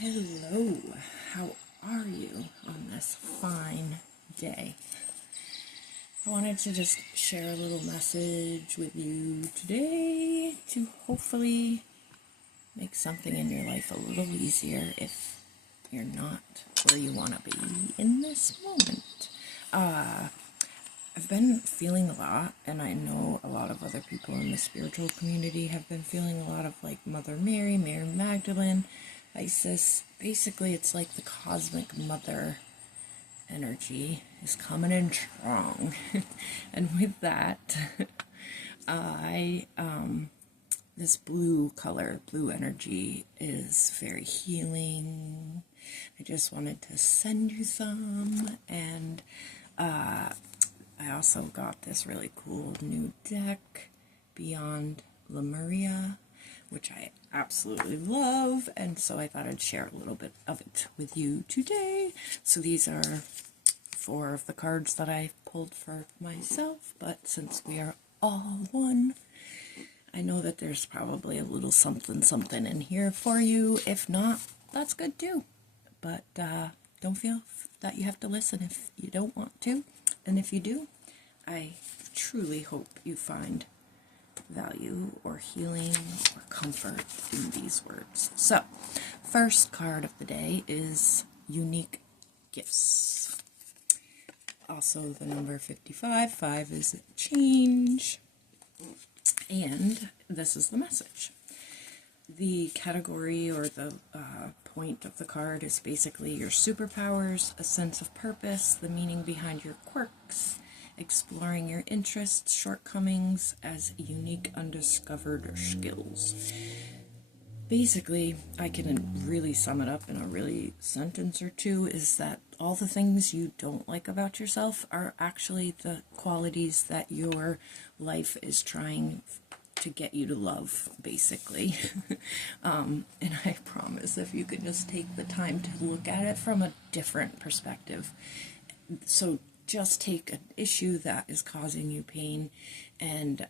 Hello, how are you on this fine day? I wanted to just share a little message with you today to hopefully make something in your life a little easier if you're not where you want to be in this moment. I've been feeling a lot, and I know a lot of other people in the spiritual community have been feeling a lot of like Mother Mary, Mary Magdalene, Isis. Basically, it's like the cosmic mother energy is coming in strong. And with that, this blue color, blue energy is very healing. I just wanted to send you some, and I also got this really cool new deck, Beyond Lemuria, which I absolutely love, and so I thought I'd share a little bit of it with you today. So these are 4 of the cards that I pulled for myself, but since we are all one, I know that there's probably a little something in here for you. If not, that's good too. But don't feel that you have to listen if you don't want to. And if you do, I truly hope you find value or healing or comfort in these words. So, first card of the day is unique gifts. Also the number 55. 5 is change. And this is the message. The category or the point of the card is basically your superpowers, a sense of purpose, the meaning behind your quirks, exploring your interests, shortcomings as unique undiscovered skills. Basically, I can really sum it up in a really sentence or two, is that all the things you don't like about yourself are actually the qualities that your life is trying to get you to love, basically. And I promise if you could just take the time to look at it from a different perspective. So just take an issue that is causing you pain and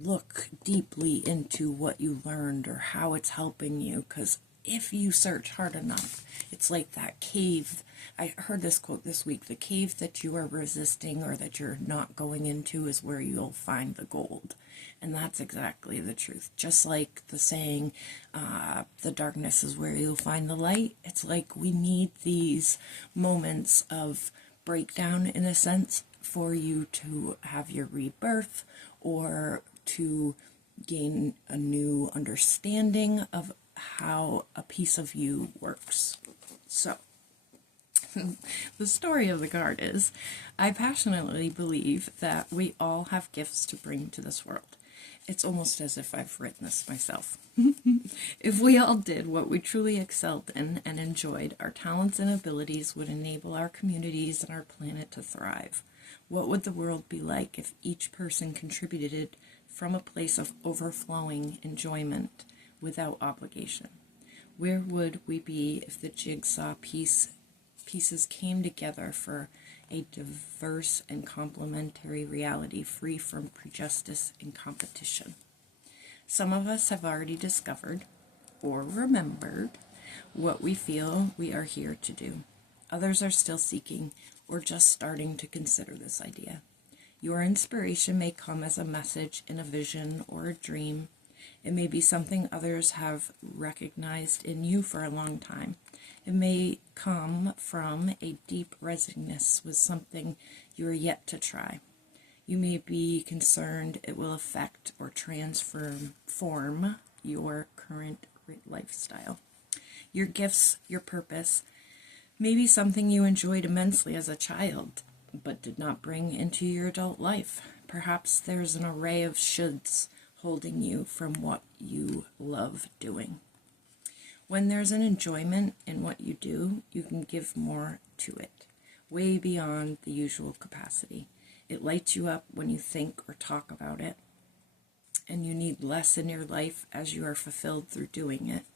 look deeply into what you learned or how it's helping you, because if you search hard enough, it's like that cave. I heard this quote this week: the cave that you are resisting or that you're not going into is where you'll find the gold. And that's exactly the truth. Just like the saying, the darkness is where you'll find the light. It's like we need these moments of breakdown, in a sense, for you to have your rebirth or to gain a new understanding of how a piece of you works. So, the story of the card is, I passionately believe that we all have gifts to bring to this world. It's almost as if I've written this myself. If we all did what we truly excelled in and enjoyed, our talents and abilities would enable our communities and our planet to thrive. What would the world be like if each person contributed from a place of overflowing enjoyment without obligation? Where would we be if the jigsaw pieces came together for a diverse and complementary reality free from prejudice and competition? Some of us have already discovered or remembered what we feel we are here to do. Others are still seeking or just starting to consider this idea. Your inspiration may come as a message in a vision or a dream. It may be something others have recognized in you for a long time. It may come from a deep resonance with something you are yet to try. You may be concerned it will affect or transform your current lifestyle. Your gifts, your purpose, may be something you enjoyed immensely as a child, but did not bring into your adult life. Perhaps there's an array of shoulds holding you from what you love doing. When there's an enjoyment in what you do, you can give more to it, way beyond the usual capacity. It lights you up when you think or talk about it, and you need less in your life as you are fulfilled through doing it.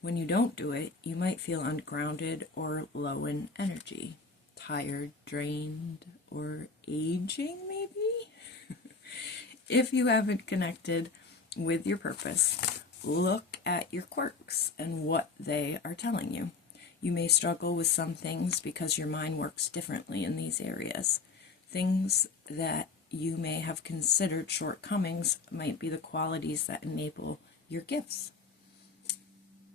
When you don't do it, you might feel ungrounded or low in energy, tired, drained, or aging, maybe? If you haven't connected with your purpose, look at your quirks and what they are telling you. You may struggle with some things because your mind works differently in these areas. Things that you may have considered shortcomings might be the qualities that enable your gifts.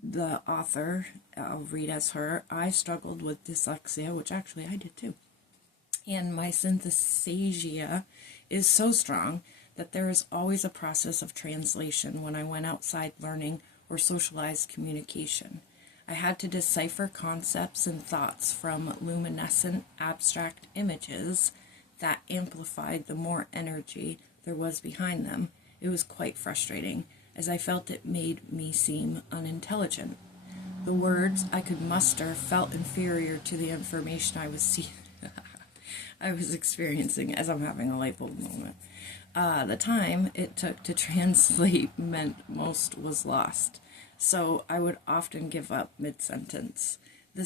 The author, I'll read as her, I struggled with dyslexia, which actually I did too. And my synesthesia is so strong that there is always a process of translation when I went outside learning or socialized communication. I had to decipher concepts and thoughts from luminescent abstract images that amplified the more energy there was behind them. It was quite frustrating, as I felt it made me seem unintelligent. The words I could muster felt inferior to the information I was experiencing, as I'm having a light bulb moment. The time it took to translate meant most was lost, so I would often give up mid-sentence.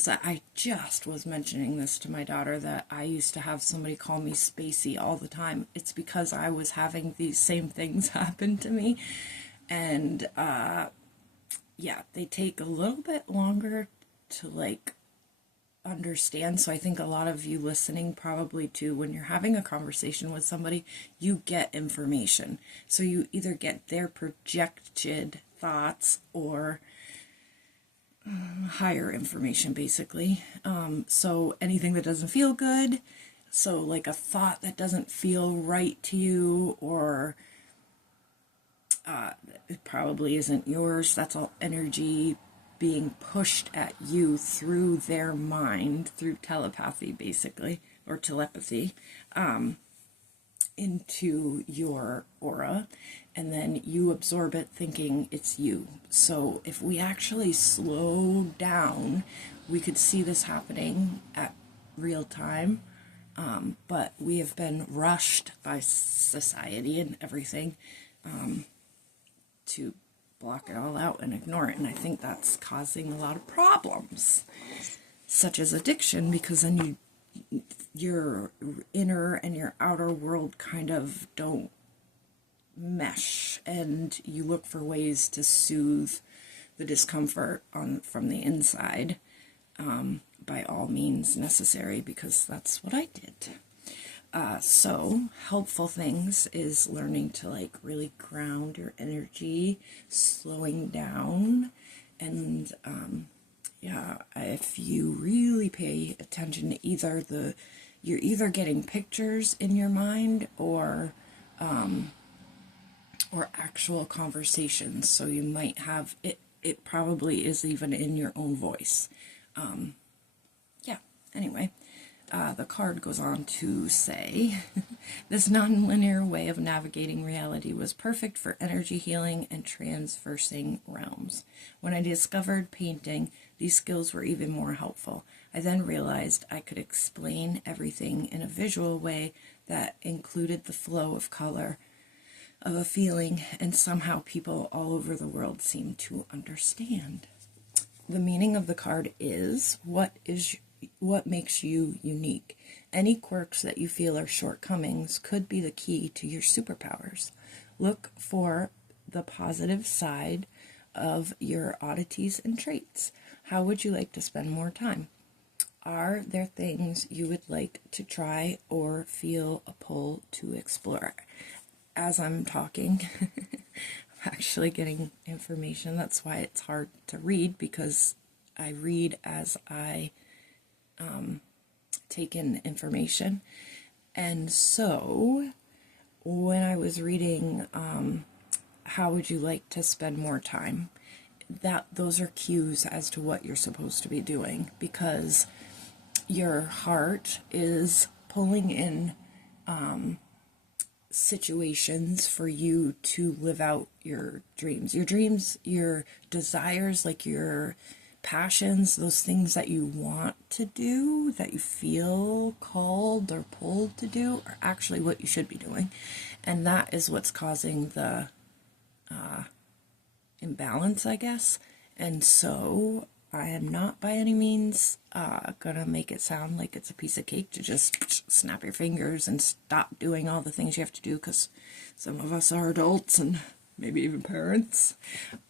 I just was mentioning this to my daughter, that I used to have somebody call me spacey all the time. It's because I was having these same things happen to me, and yeah, they take a little bit longer to understand. So I think a lot of you listening probably too, when you're having a conversation with somebody, you get information. So you either get their projected thoughts or higher information, basically. So anything that doesn't feel good, so like a thought that doesn't feel right to you, or it probably isn't yours, that's all energy being pushed at you through their mind, through telepathy basically, or telepathy, into your aura, and then you absorb it thinking it's you. So if we actually slow down, we could see this happening at real time, but we have been rushed by society and everything to block it all out and ignore it, and I think that's causing a lot of problems, such as addiction, because then your inner and your outer world kind of don't mesh, and you look for ways to soothe the discomfort from the inside, by all means necessary, because that's what I did. So helpful things is learning to really ground your energy, slowing down, and yeah, if you really pay attention to you're either getting pictures in your mind or actual conversations. So you might have it probably is even in your own voice. Yeah, anyway. The card goes on to say, this non-linear way of navigating reality was perfect for energy healing and transversing realms. When I discovered painting, these skills were even more helpful. I then realized I could explain everything in a visual way that included the flow of color of a feeling, and somehow people all over the world seemed to understand. The meaning of the card is, what makes you unique? Any quirks that you feel are shortcomings could be the key to your superpowers. Look for the positive side of your oddities and traits. How would you like to spend more time? Are there things you would like to try or feel a pull to explore? As I'm talking, I'm actually getting information. That's why it's hard to read, because I read as I take in information. And so when I was reading how would you like to spend more time, those are cues as to what you're supposed to be doing, because your heart is pulling in situations for you to live out your dreams, your desires, your passions, those things that you want to do, that you feel called or pulled to do, are actually what you should be doing. And that is what's causing the imbalance, I guess. And so I am not by any means gonna make it sound like it's a piece of cake to just snap your fingers and stop doing all the things you have to do, because some of us are adults and maybe even parents.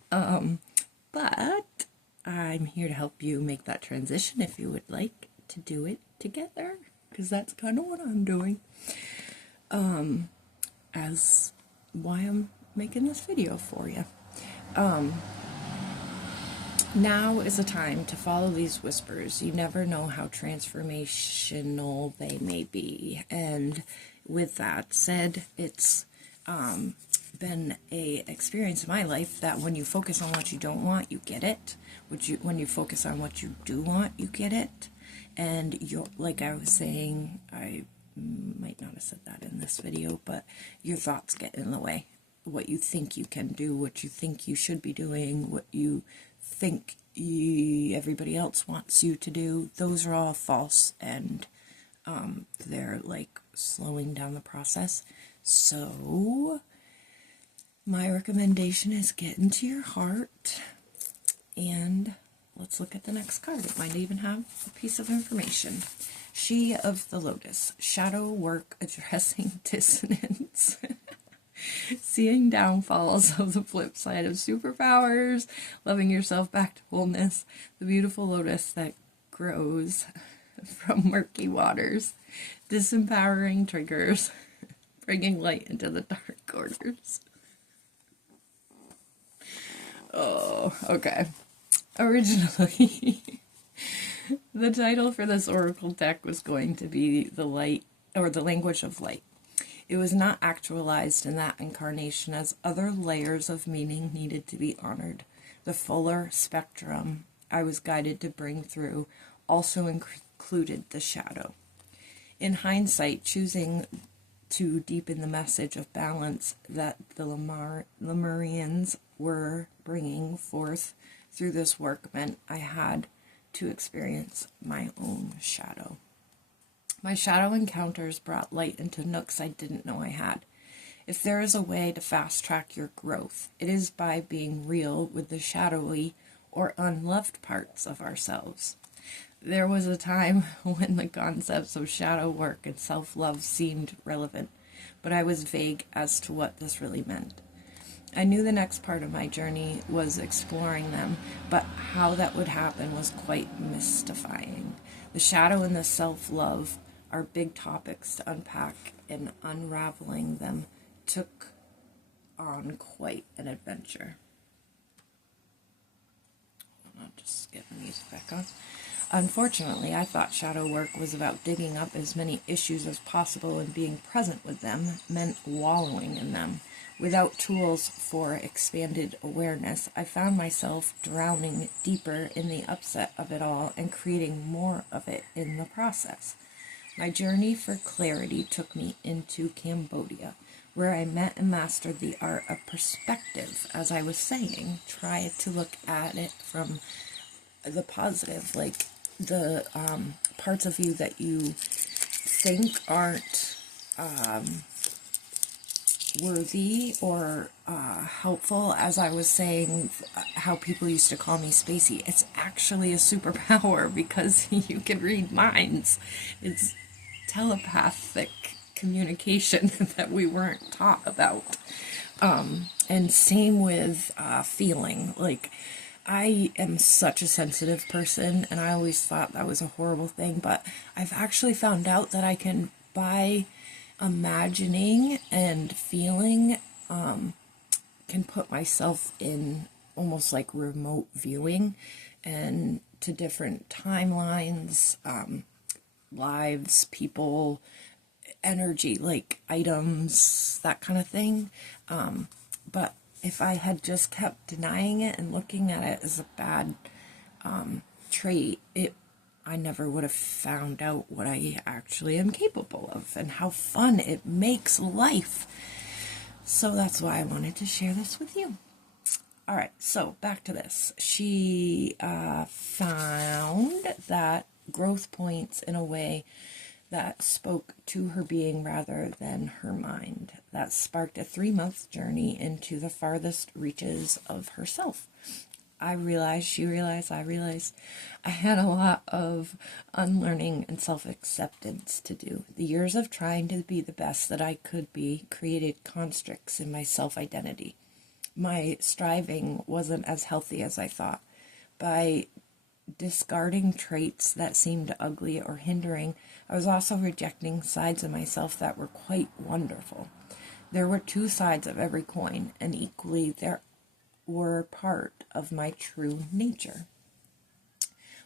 But I'm here to help you make that transition if you would like to do it together, because that's kind of what I'm doing. As why I'm making this video for you. Now is the time to follow these whispers. You never know how transformational they may be. And with that said, it's been a experience in my life that when you focus on what you don't want, you get it. When you focus on what you do want, you get it. And you're, like I was saying, I might not have said that in this video, but your thoughts get in the way. What you think you can do, what you think you should be doing, what you think everybody else wants you to do, those are all false, and they're like slowing down the process. So my recommendation is get into your heart, and let's look at the next card. It might even have a piece of information. She of the Lotus, shadow work addressing dissonance. Seeing downfalls of the flip side of superpowers, loving yourself back to wholeness, the beautiful lotus that grows from murky waters, disempowering triggers, bringing light into the dark corners. Oh, okay. Originally, the title for this oracle deck was going to be The Light, or The Language of Light. It was not actualized in that incarnation, as other layers of meaning needed to be honored. The fuller spectrum I was guided to bring through also included the shadow. In hindsight, choosing to deepen the message of balance that the Lemurians were bringing forth through this work meant I had to experience my own shadow. My shadow encounters brought light into nooks I didn't know I had. If there is a way to fast-track your growth, it is by being real with the shadowy or unloved parts of ourselves. There was a time when the concepts of shadow work and self-love seemed relevant, but I was vague as to what this really meant. I knew the next part of my journey was exploring them, but how that would happen was quite mystifying. The shadow and the self-love are big topics to unpack, and unraveling them took on quite an adventure. I'll just get the music back on. Unfortunately, I thought shadow work was about digging up as many issues as possible and being present with them meant wallowing in them. Without tools for expanded awareness, I found myself drowning deeper in the upset of it all and creating more of it in the process. My journey for clarity took me into Cambodia, where I met and mastered the art of perspective. As I was saying, try to look at it from the positive, like the parts of you that you think aren't worthy or helpful. As I was saying, how people used to call me spacey, it's actually a superpower because you can read minds. It's telepathic communication that we weren't taught about. And same with feeling. Like, I am such a sensitive person, and I always thought that was a horrible thing, but I've actually found out that I can, by imagining and feeling, can put myself in almost like remote viewing and to different timelines, lives, people, energy, like items, that kind of thing. But if I had just kept denying it and looking at it as a bad trait, I never would have found out what I actually am capable of and how fun it makes life. So that's why I wanted to share this with you. All right, so back to this. She found that growth points in a way that spoke to her being rather than her mind. That sparked a 3-month journey into the farthest reaches of herself. I realized, she realized, I realized I had a lot of unlearning and self-acceptance to do. The years of trying to be the best that I could be created constricts in my self-identity. my striving wasn't as healthy as I thought. By discarding traits that seemed ugly or hindering, I was also rejecting sides of myself that were quite wonderful. There were two sides of every coin, and equally there were part of my true nature.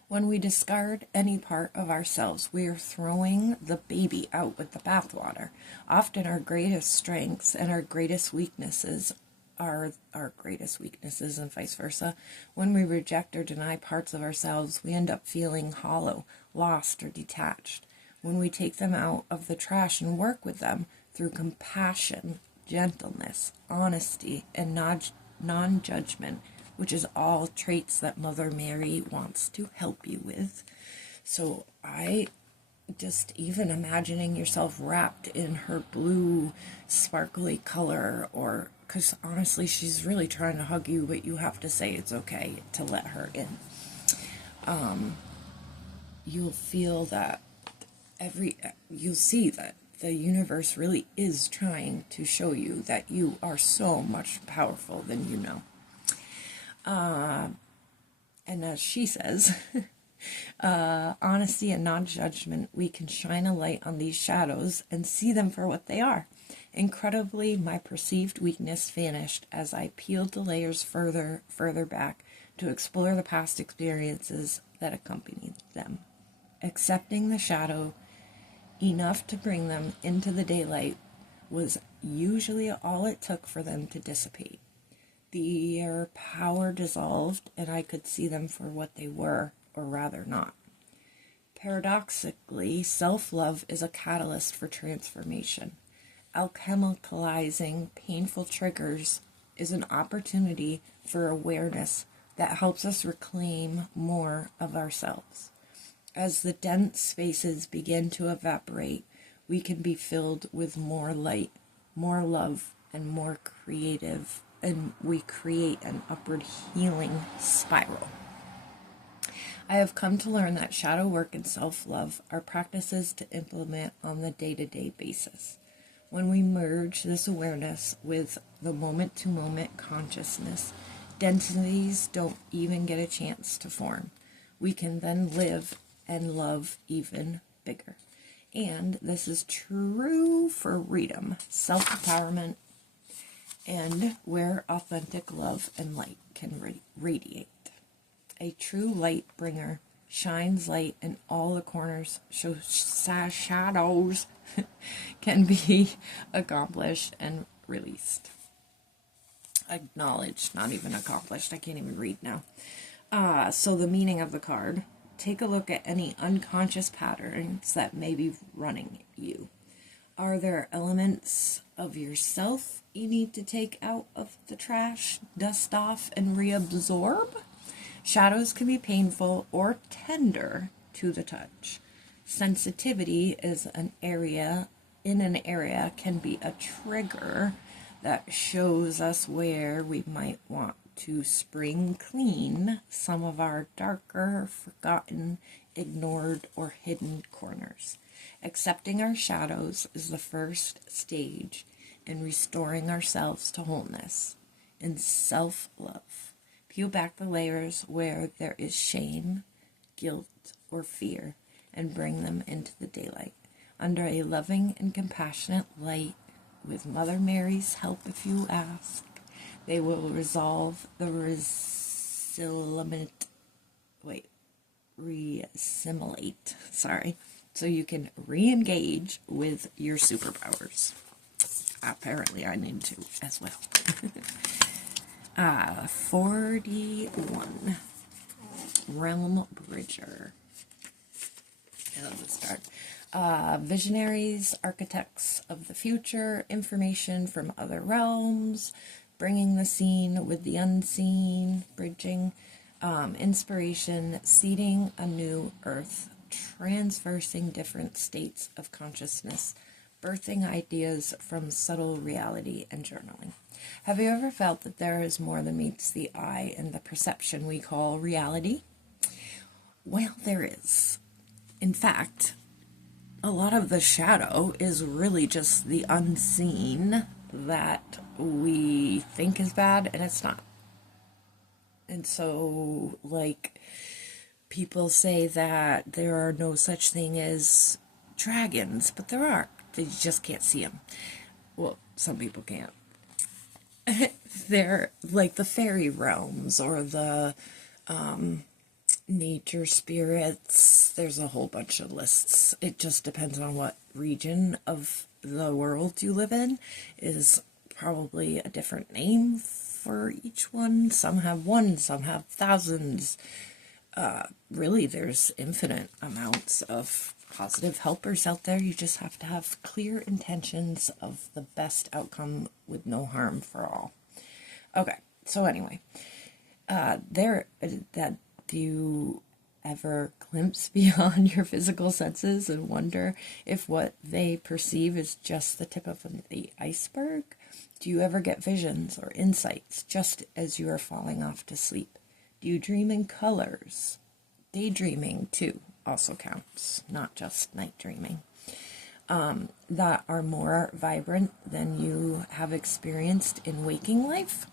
When we discard any part of ourselves, we are throwing the baby out with the bathwater. Often our greatest strengths and our greatest weaknesses are our greatest weaknesses, and vice versa. When we reject or deny parts of ourselves, we end up feeling hollow, lost, or detached. When we take them out of the trash and work with them through compassion, gentleness, honesty, and non-judgment, which is all traits that Mother Mary wants to help you with. So I just, even imagining yourself wrapped in her blue sparkly color, or because honestly she's really trying to hug you, but you have to say it's okay to let her in. You'll feel that you'll see that the universe really is trying to show you that you are so much powerful than you know. And as she says, honesty and non-judgment, we can shine a light on these shadows and see them for what they are. Incredibly, my perceived weakness vanished as I peeled the layers further back to explore the past experiences that accompanied them. Accepting the shadow enough to bring them into the daylight was usually all it took for them to dissipate. Their power dissolved, and I could see them for what they were, or rather not. Paradoxically, self-love is a catalyst for transformation. Alchemicalizing painful triggers is an opportunity for awareness that helps us reclaim more of ourselves. As the dense spaces begin to evaporate, we can be filled with more light, more love, and more creative, and we create an upward healing spiral. I have come to learn that shadow work and self-love are practices to implement on the day-to-day basis. When we merge this awareness with the moment-to-moment consciousness, densities don't even get a chance to form. We can then live and love even bigger. And this is true for freedom, self-empowerment, and where authentic love and light can radiate. A true light bringer shines light in all the corners, so shadows can be accomplished and released. Acknowledged, not even accomplished. I can't even read now. So the meaning of the card. Take a look at any unconscious patterns that may be running you. Are there elements of yourself you need to take out of the trash, dust off, and reabsorb? Shadows can be painful or tender to the touch. Sensitivity is an area can be a trigger that shows us where we might want to spring clean some of our darker, forgotten, ignored, or hidden corners. Accepting our shadows is the first stage in restoring ourselves to wholeness and self-love. Peel back the layers where there is shame, guilt, or fear, and bring them into the daylight. Under a loving and compassionate light, with Mother Mary's help if you ask, they will resolve the re-assimilate, so you can re-engage with your superpowers. Apparently I need to as well. 41. Realm Bridger. Let's start. Visionaries, architects of the future, information from other realms, bringing the seen with the unseen, bridging, inspiration, seeding a new earth, transversing different states of consciousness, birthing ideas from subtle reality, and journaling. Have you ever felt that there is more than meets the eye in the perception we call reality? Well, there is. In fact, a lot of the shadow is really just the unseen that we think is bad and it's not. And so, like, people say that there are no such thing as dragons, but there are. You just can't see them. Well, some people can't. They're like the fairy realms or the nature spirits. There's a whole bunch of lists. It just depends on what region of the world you live in is probably a different name for each one. Some have one, some have thousands. Really, there's infinite amounts of positive helpers out there. You just have to have clear intentions of the best outcome with no harm for all. Okay, so anyway, do you ever glimpse beyond your physical senses and wonder if what they perceive is just the tip of the iceberg? Do you ever get visions or insights just as you are falling off to sleep? Do you dream in colors? Daydreaming, too, also counts, not just night dreaming. That are more vibrant than you have experienced in waking life?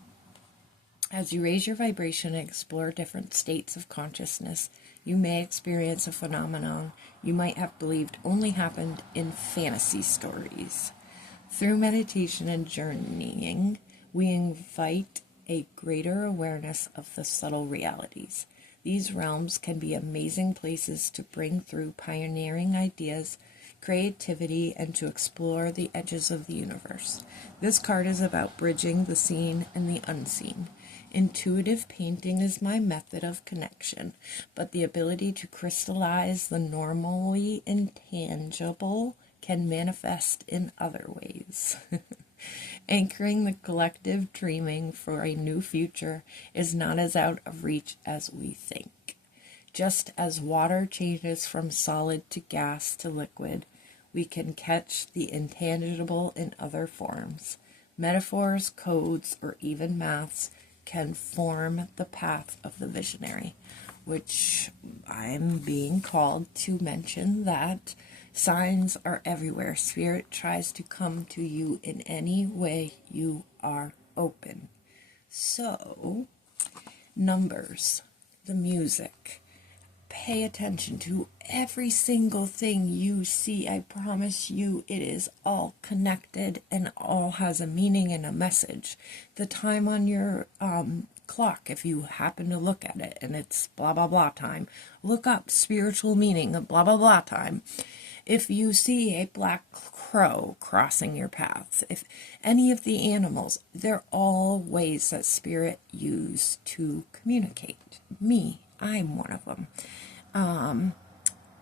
As you raise your vibration and explore different states of consciousness, you may experience a phenomenon you might have believed only happened in fantasy stories. Through meditation and journeying, we invite a greater awareness of the subtle realities. These realms can be amazing places to bring through pioneering ideas, creativity, and to explore the edges of the universe. This card is about bridging the seen and the unseen. Intuitive painting is my method of connection, but the ability to crystallize the normally intangible can manifest in other ways. Anchoring the collective dreaming for a new future is not as out of reach as we think. Just as water changes from solid to gas to liquid, we can catch the intangible in other forms. Metaphors, codes, or even maths can form the path of the visionary, which I'm being called to mention that signs are everywhere. Spirit tries to come to you in any way you are open. So, numbers, the music. Pay attention to every single thing you see. I promise you it is all connected and all has a meaning and a message. The time on your clock, if you happen to look at it and it's blah blah blah time, look up spiritual meaning of blah blah blah time. If you see a black crow crossing your path, if any of the animals, they're all ways that spirit used to communicate. Me, I'm one of them.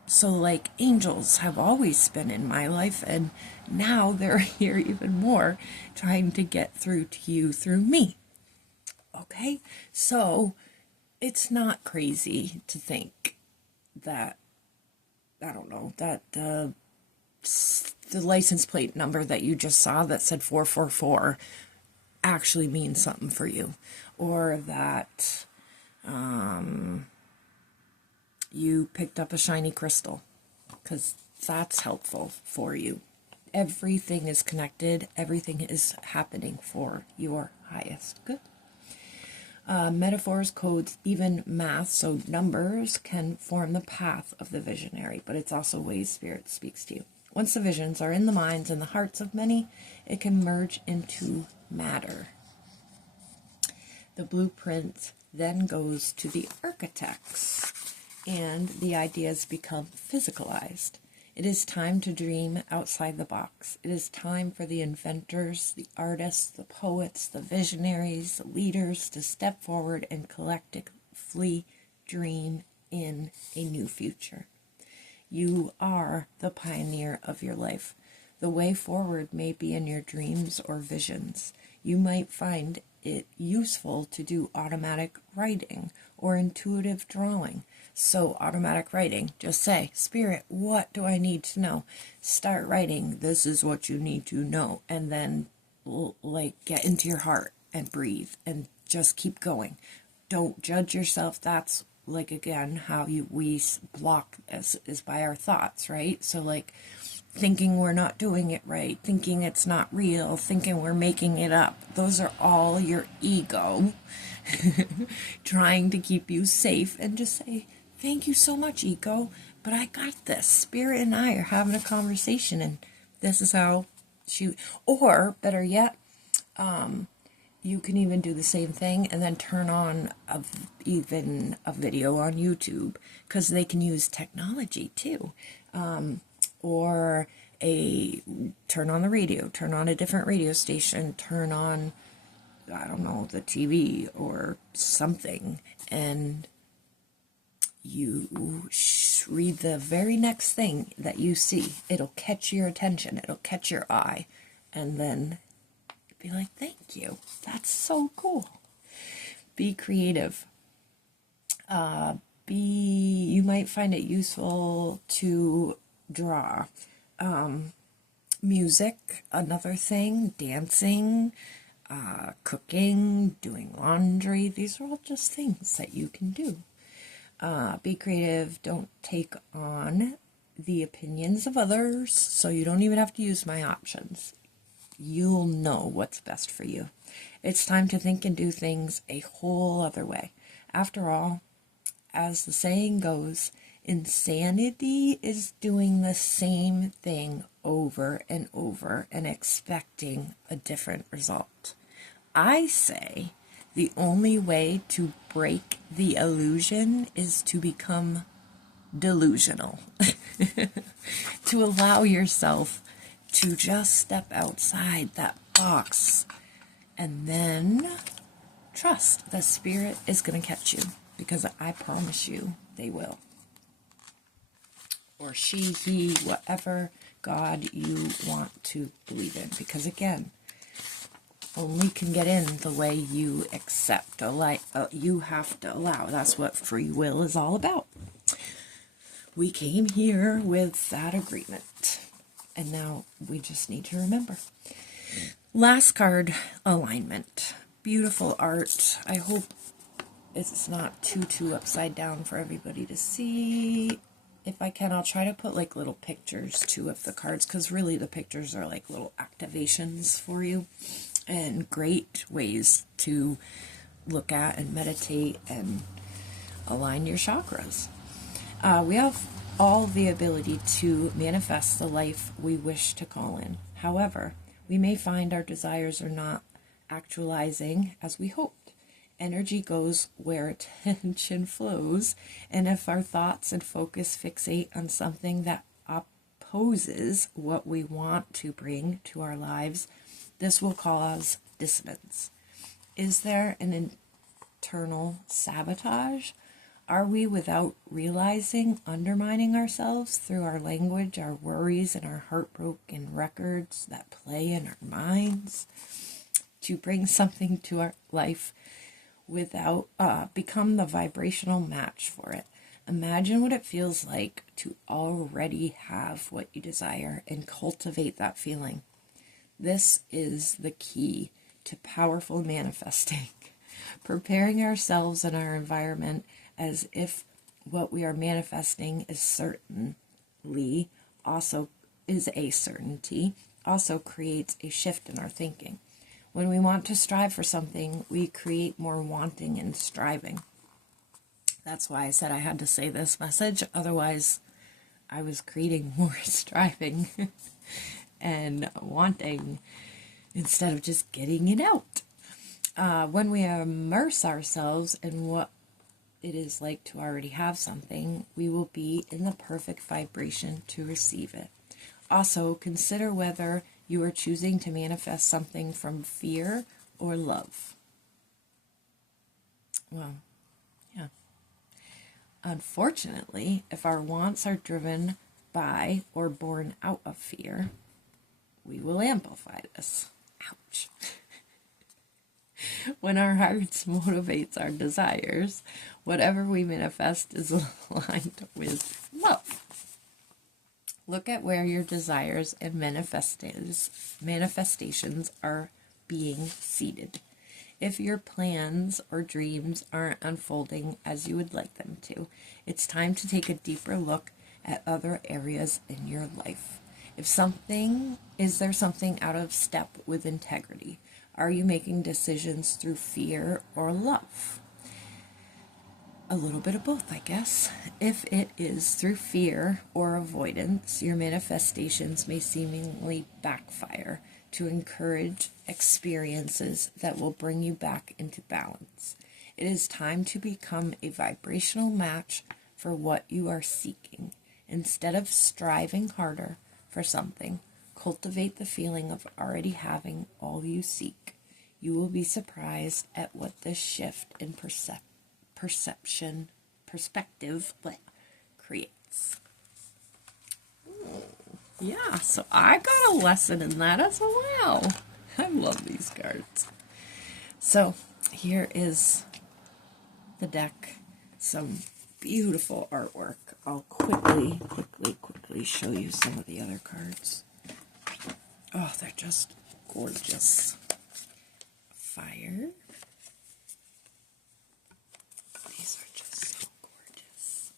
So like angels have always been in my life, and now they're here even more, trying to get through to you through me. Okay? So it's not crazy to think that, I don't know, that the license plate number that you just saw that said 444 actually means something for you, or that you picked up a shiny crystal, because that's helpful for you. Everything is connected. Everything is happening for your highest good. Metaphors, codes, even math, so numbers can form the path of the visionary, but it's also ways spirit speaks to you. Once the visions are in the minds and the hearts of many, it can merge into matter. The blueprint then goes to the architects, and the ideas become physicalized. It is time to dream outside the box. It is time for the inventors, the artists, the poets, the visionaries, the leaders to step forward and collectively dream in a new future. You are the pioneer of your life. The way forward may be in your dreams or visions. You might find it useful to do automatic writing or intuitive drawing. So automatic writing, just say, Spirit, what do I need to know? Start writing, this is what you need to know. And then get into your heart and breathe and just keep going. Don't judge yourself. That's again, how we block this is by our thoughts, right? So thinking we're not doing it right, thinking it's not real, thinking we're making it up. Those are all your ego trying to keep you safe, and just say, thank you so much, ego, but I got this. Spirit and I are having a conversation, and this is how or better yet, you can even do the same thing and then turn on even a video on YouTube, because they can use technology too. Or turn on the radio, turn on a different radio station, turn on, I don't know, the TV or something, and you read the very next thing that you see. It'll catch your attention, it'll catch your eye, and then be like, thank you, that's so cool. Be creative. You might find it useful to draw. Music, another thing, dancing, cooking, doing laundry. These are all just things that you can do. Be creative. Don't take on the opinions of others, so you don't even have to use my options. You'll know what's best for you. It's time to think and do things a whole other way. After all, as the saying goes, insanity is doing the same thing over and over and expecting a different result. I say the only way to break the illusion is to become delusional. To allow yourself to just step outside that box and then trust the spirit is going to catch you, because I promise you they will. Or she, he, whatever God you want to believe in. Because again, only can get in the way you accept. You have to allow. That's what free will is all about. We came here with that agreement. And now we just need to remember. Last card, alignment. Beautiful art. I hope it's not too upside down for everybody to see. If I can, I'll try to put like little pictures too of the cards, because really the pictures are like little activations for you and great ways to look at and meditate and align your chakras. We have all the ability to manifest the life we wish to call in. However, we may find our desires are not actualizing as we hoped. Energy goes where attention flows, and if our thoughts and focus fixate on something that opposes what we want to bring to our lives, this will cause dissonance. Is there an internal sabotage? Are we, without realizing, undermining ourselves through our language, our worries, and our heartbroken records that play in our minds to bring something to our life without become the vibrational match for it? Imagine what it feels like to already have what you desire and cultivate that feeling. This is the key to powerful manifesting. Preparing ourselves and our environment as if what we are manifesting is certainly also is a certainty also creates a shift in our thinking. When we want to strive for something, we create more wanting and striving. That's why I said I had to say this message. Otherwise, I was creating more striving and wanting instead of just getting it out. When we immerse ourselves in what it is like to already have something, we will be in the perfect vibration to receive it. Also, consider whether you are choosing to manifest something from fear or love. Well, yeah. Unfortunately, if our wants are driven by or born out of fear, we will amplify this. Ouch. When our hearts motivates our desires, whatever we manifest is aligned with love. Look at where your desires and manifestations are being seated. If your plans or dreams aren't unfolding as you would like them to, it's time to take a deeper look at other areas in your life. Is there something out of step with integrity? Are you making decisions through fear or love? A little bit of both, I guess. If it is through fear or avoidance, your manifestations may seemingly backfire to encourage experiences that will bring you back into balance. It is time to become a vibrational match for what you are seeking. Instead of striving harder for something, cultivate the feeling of already having all you seek. You will be surprised at what this shift in perspective creates. Yeah, so I got a lesson in that as well. I love these cards. So here is the deck. Some beautiful artwork. I'll quickly show you some of the other cards. Oh, they're just gorgeous. Fire. These are just so gorgeous.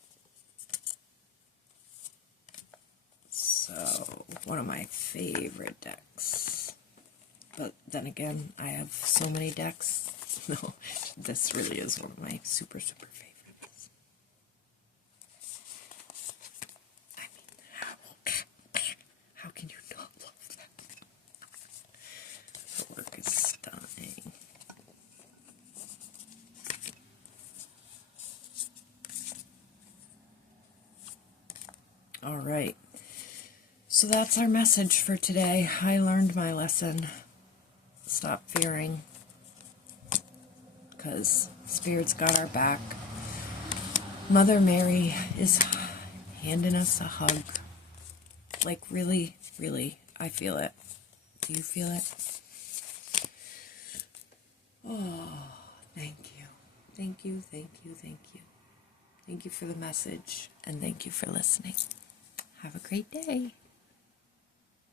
So, one of my favorite decks. But then again, I have so many decks. No, this really is one of my super favorites. I mean, how can you not love that? The work is stunning. All right. So that's our message for today. I learned my lesson. Stop fearing, because Spirit's got our back. Mother Mary is handing us a hug. Like, really, I feel it. Do you feel it? Oh, thank you. Thank you. Thank you for the message, and thank you for listening. Have a great day.